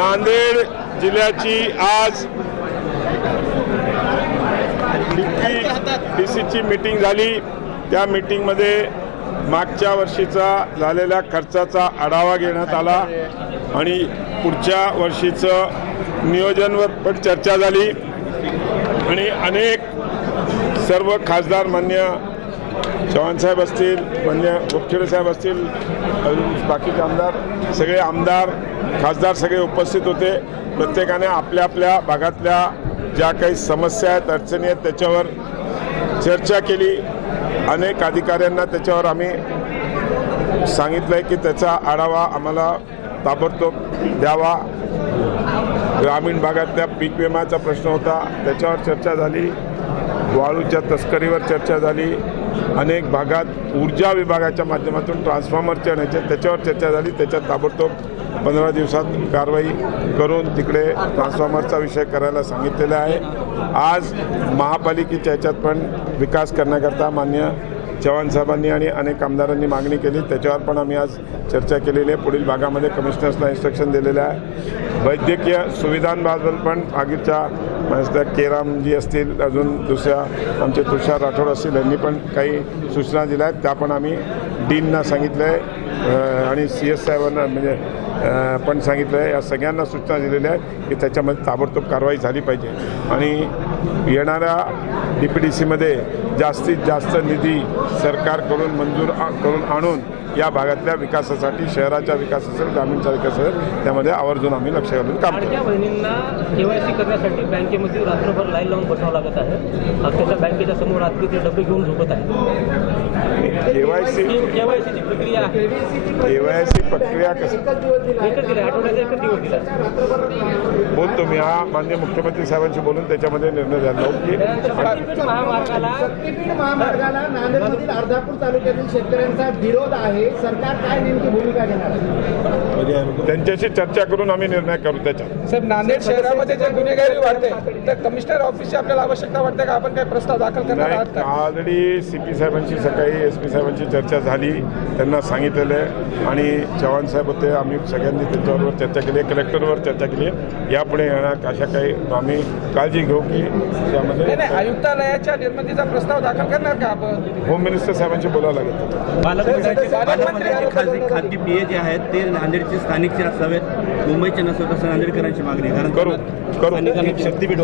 नांदेड जिल्ह्याची आज डी सीची मीटिंग झाली. त्या मीटिंगमध्ये मागच्या वर्षीचा झालेल्या खर्चाचा आढावा घेण्यात आला आणि पुढच्या वर्षीचं नियोजनवर पण चर्चा झाली. आणि अनेक सर्व खासदार मान्य चव्हाणसाहेब असतील म्हणजे मुख्यमंत्री साहेब असतील अजून बाकीचे आमदार सगळे आमदार खासदार सगळे उपस्थित होते. प्रत्येकाने आपल्या आपल्या भागातल्या ज्या काही समस्या आहेत अडचणी आहेत त्याच्यावर चर्चा केली. अनेक अधिकाऱ्यांना त्याच्यावर आम्ही सांगितलं आहे की त्याचा आढावा आम्हाला ताबडतोब द्यावा. ग्रामीण भागातल्या पीक विम्याचा प्रश्न होता त्याच्यावर चर्चा झाली. वाळूच्या तस्करीवर चर्चा झाली. अनेक भागात ऊर्जा विभागाच्या माध्यमातून ट्रान्सफॉर्मरच्या ह्याच्या त्याच्यावर चर्चा झाली. त्याच्यात ताबडतोब पंधरा दिवसात कारवाई करून तिकडे ट्रान्सफॉर्मरचा विषय करायला सांगितलेला आहे. आज महापालिकेच्या ह्याच्यात पण विकास करण्याकरता मान्य चव्हाण साहेबांनी आणि अनेक आमदारांनी मागणी केली. त्याच्यावर पण आम्ही आज चर्चा केलेली आहे. पुढील भागामध्ये कमिशनर्सला इन्स्ट्रक्शन दिलेलं आहे. वैद्यकीय सुविधांबाबत पण आगीच्या म्हणजे केरामजी असतील अजून दुसऱ्या आमचे तुषार राठोड असतील यांनी पण काही सूचना दिल्या आहेत. त्या पण आम्ही डीनना सांगितलं आहे आणि सी एस साहेबांना म्हणजे पण सांगितलं आहे या सगळ्यांना सूचना दिलेल्या आहेत की त्याच्यामध्ये ताबडतोब कारवाई झाली पाहिजे. आणि येणाऱ्या डी पी डी सीमध्ये जास्तीत जास्त निधी सरकारकडून मंजूर करून आणून या भागातल्या विकासासाठी शहराच्या विकास असेल ग्रामीणचा विकास असेल त्यामध्ये आवर्जून आम्ही लक्ष घालून काम करू लाडक्या बहिणींना केवायसी करण्यासाठी बँकेमध्ये रात्रभर लाईन लावून बसावं लागत आहे. अक्षरशः बँकेच्या समोर रात्री ते डबे घेऊन झोपत आहे. के वाय सी केवायसीची प्रक्रिया आहे. के वाय सी प्रक्रिया कशी? एकच दिला आठवड्याचा एकच दिवस दिला. बोलतो मी हा मान्य मुख्यमंत्री साहेबांशी बोलून त्याच्यामध्ये निर्णय झाला. की शक्तीपीठ महामार्गाला शक्तीपीठ महामार्गाला नांदेडमधील अर्धापूर तालुक्यातील शेतकऱ्यांचा विरोध आहे. सरकार काय नेमकी भूमिका घेणार त्यांच्याशी चर्चा करून आम्ही निर्णय करू त्याच्यात. साहेब नांदेड शहरामध्ये जे गुन्हेगारी वाढते तर कमिशनर ऑफिसची आपल्याला आवश्यकता वाटते का? आपण काही प्रस्ताव दाखल करणार आहात का? ऑलरेडी सी पी साहेबांची सकाळी एस पी साहेबांची चर्चा झाली. त्यांना सांगितलेलं आहे. आणि चव्हाण साहेब होते आम्ही सगळ्यांनी त्यांच्याबरोबर चर्चा केली आहे कलेक्टरवर चर्चा केली आहे. यापुढे येणार अशा काही आम्ही काळजी घेऊ की त्यामध्ये नाही आयुक्तालयाच्या निर्मितीचा प्रस्ताव दाखल करणार का आपण? होम मिनिस्टर साहेबांशी बोलावं लागेल. पालकमंत्र्यांचे पालकमंत्री पालकमंत्र्यांचे खाजगी खाजगी पीए जे आहेत ते नांदेडचे स्थानिकचे असावेत मुंबईचे नसावेत असं नांदेडकरांची मागणी कारण करू करू. शक्तीपीठ.